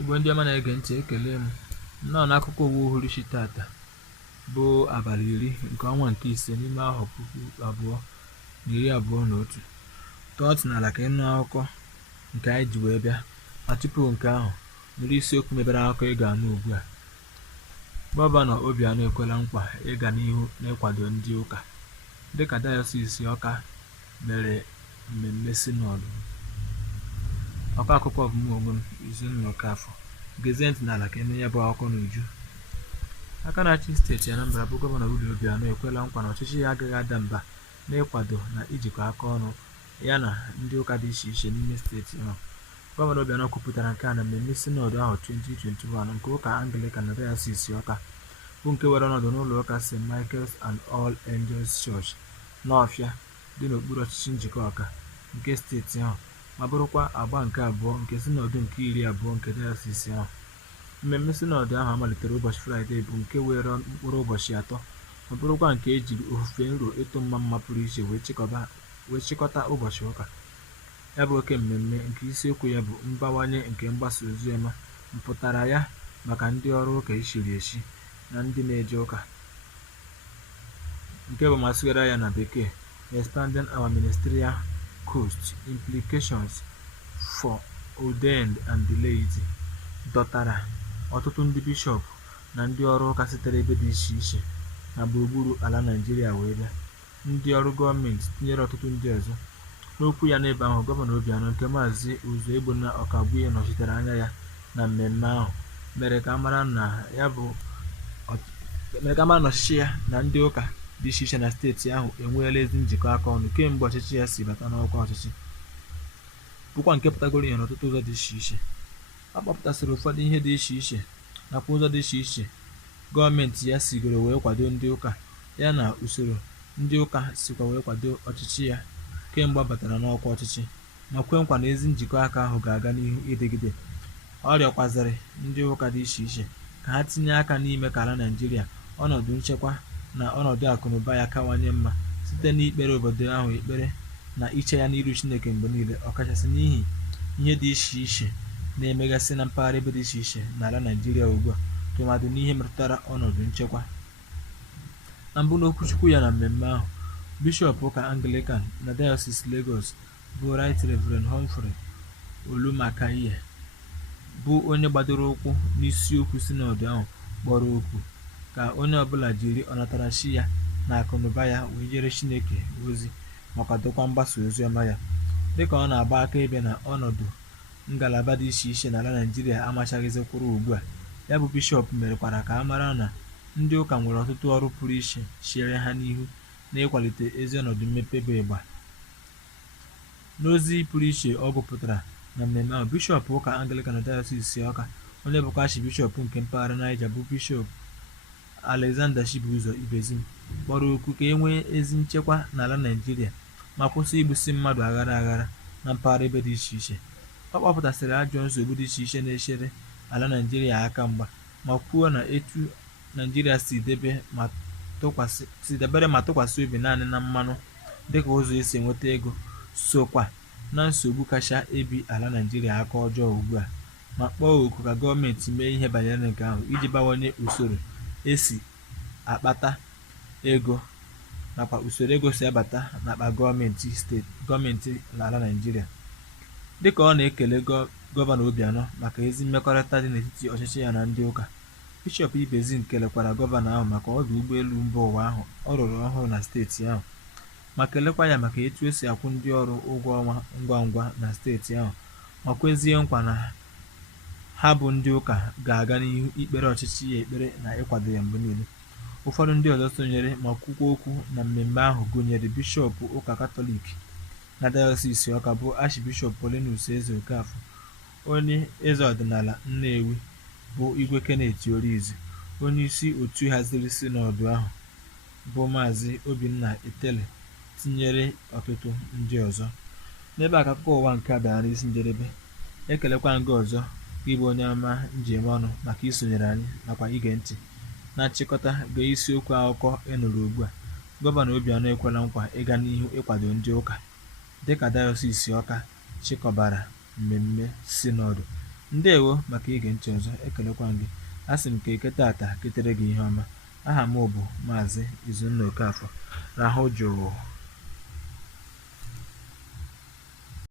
Igbo ndị ọma na-ege ntị, ekele m nnọọ n'akụkọ ụwa uhuruchi tata bụ abalị 10 nke ọnwa nke ise n'ime ahọ 2021. Tọọtụ n'ala ka ịnụ akụkọ nke anyị ji wee bịa, ma tupu nke ahụ nụrụ isiokwu mebere akụkọ ị ga-anụ ugbu a. Gọvanọ Obianọ ekwela nkwa ịga n'ihu n'ịkwado ndị ụka dịka Dayọsiisi Ọka mere mmemme sinọdụ. Ọkọ akụkọ bụ mụ onwe m, Izinụlọ Okafọ. Gezie ntị n'ala ka eme ya bụ akụkọ n'uju. Aka na-achị steeti Anambra bụ Gọvanọ Willie Obianọ ekwela nkwa na ọchịchị ya agaghị ada mba n'ịkwado na ijikọ aka ọnụ ya na ndị ụka dị iche iche n'ime steeti ahụ. Gọvanọ Obianọ kwupụtara nke a na mmemme sinọdụ ahụ 2021 nke ụka Anglican na Dayọsiisi Ọka, bụ nke were ọnọdụ n'ụlọ ụka St. Michael's and All Angels Church n'Ọfịa dị n'okpuru ọchịchị njikọ Ọka nke steeti ahụ, ma bụrụkwa agba nke abụọ nke sinọdụ nke 20 nke Dayọsiisi ahụ. Mmemme sinọdụ ahụ amalitere ụbọchị Fraịde bụ nke were mkpụrụ ụbọchị 3, ma bụrụkwa nke ejiri ofufe nro ịtụ mma pụrụ iche wee chịkọta ụbọchị ụka. Ya bụ oke mmemme nke isiokwu ya bụ mbawanye nke mgbasa oziọma, mpụtara ya maka ndị ọrụ ụka echiri echi na ndị na-eje ụka, nke bụ ma sụgara ya na bekee Expanding Our Ministerial Coast: Implications for Ordained and the Laity, dọtara ọtụtụ ndị bishọp na ndị ọrụ ụka sitere ebe dị iche iche na gburugburu ala Naịjirịa wee bịa, ndị ọrụ gọọmenti tinyere ọtụtụ ndị ọzọ. N'okwu ya n'ebe ahụ, Gọvanọ Obianọ nke Maazị Uzoegbuna Ọkagbue nọchitere anya ya na mmemme ahụ mere ka amara na ọchịchị ya na ndị ụka dị iche iche na steeti ahụ enweela ezi njikọ aka ọnụ kemgbe ọchịchị ya si bata n'ọkwa ọchịchị, bụkwa nke pụtagoro ihe n'ọtụtụ ụzọ dị iche iche. A kpọpụtasịrị ụfọdụ ihe dị iche iche nakwa ụzọ dị iche iche gọọmenti ya sigoro wee kwado ndị ụka, ya na usoro ndị ụka sikwa wee kwado ọchịchị ya kemgbe ọ batara n'ọkwa ọchịchị, ma kwe nkwa na ezi njikọ aka ahụ ga-aga n'ihu ịdịgide. Ọ rịọkwazịrị ndị ụka dị iche iche ka ha tinye aka n'ime ka ala Naịjirịa ọnọdụ nchekwa na ọnọdụ akụnụba ya kawanye mma site n'ikpere obodo ahụ ekpere na iche ya n'iru Chineke mgbe niile, ọkachasị n'ihi ihe dị iche iche na-emegasị na mpaghara ebe dị iche iche n'ala Naịjirịa ugbu a, tụmadụ n'ihe metụtara ọnọdụ nchekwa. Na mbụ n'okwuchukwu ya na mmemme ahụ, Bishọp ụka Anglican na Dayọsiisi Lagos bụ Right Reverend Humphrey Olumakaiye, bụ onye gbadoro ụkwụ n'isiokwu sinọdụ ahụ, kpọrọ oku ka onye ọbụla jiri ọnatarachi ya na akụnụba ya wee jere Chineke ozi ma kwadokwa mgbasa oziọma ya. Dịka ọ na-agba akaebe na ọnọdụ ngalaba dị iche iche n'ala Naịjirịa amachaghịzikwuru ugbu a, ya bụ bishọp merekwara ka a mara na ndị ụka nwere ọtụtụ ọrụ pụrụ iche chere ha n'ihu n'ịkwalite ezi ọnọdụ mmepe bụ ịgba. N'ozi pụrụ iche ọ gụpụtara na mmemme ahụ, bishọp ụka Anglican na Dayọsiisi Ọka, onye bụkwa Achịbishọp nke mpaghara Niger bụ Bishọp Alexander Chibuzo Ibezim, kpọrọ oku ka e nwee ezi nchekwa n'ala Naịjirịa ma kwụsị igbusi mmadụ aghara na mpaghara ebe dị iche iche. Ọ kpọpụtasịrị ajọ nsogbu dị iche iche na-echere ala Naịjirịa aka mgba, ma kwuo na etu Naịjirịa si debere ma tụkwasị obi naanị na mmanụ dịka ụzọ esi enweta ego sokwa na nsogbu kacha ebi ala Naịjirịa aka ọjọọ ugbu a, ma kpọọ oku ka gọọmenti mee ihe banyere nke ahụ iji bawanye usoro esi akpata ego nakwa usoro ego si abata n'akpa gọọmenti n'ala Naịjirịa. Dịka ọ na-ekele Gọvanọ Obianọ maka ezi mmekọrịta dị n'etiti ọchịchị ya na ndị ụka, Bishọp Ibezim kelekwara gọvanọ ahụ maka ọdụ ụgbọelu mba ụwa ahụ ọ rụrụ ọhụrụ na steeti ahụ, ma kelekwa ya maka etu esi akwụ ndị ọrụ ụgwọ ọnwa ngwa ngwa na steeti ahụ, ma kwezie nkwa na ha bụ ndị ụka ga-aga n'ihu ikpere ọchịchị ya ekpere na ịkwado ya mgbe niile. Ụfọdụ ndị ọzọ sonyere ma kwukwa okwu na mmemme ahụ gụnyere Bishọp ụka Katọlik na Dayọsiisi Ọka bụ Achịbishọp Paulinus Eze Okafọ, onye eze ọdịnala Nnewi bụ Igwe Kenneth Orizu, onye isi otu haziri sinọdụ ahụ bụ Maazị Obinna Itele, tinyere ọtụtụ ndị ọzọ. N'ebe a ka akụkọ ụwa nke a bịara n'isi njedebe. Ekelekwa gị ọzọ gị bụ onye ọma njem ọnụ maka isonyere anyị nakwa ige ntị. Na nchịkọta, gee isiokwu akụkọ ị nụrụ ugbu a. Gọvanọ Obianọ ekwela nkwa ịga n'ihu ịkwado ndị ụka dịka Dayọsiisi Ọka chịkọbara mmemme sinọdụ. Ndewo maka ige ntị ọzọ, ekelekwa m gị. A sị m ka eke taata ketere gị ihe ọma. Aha m bụ Maazị Izunna Okafọ. Rahụ jụụ.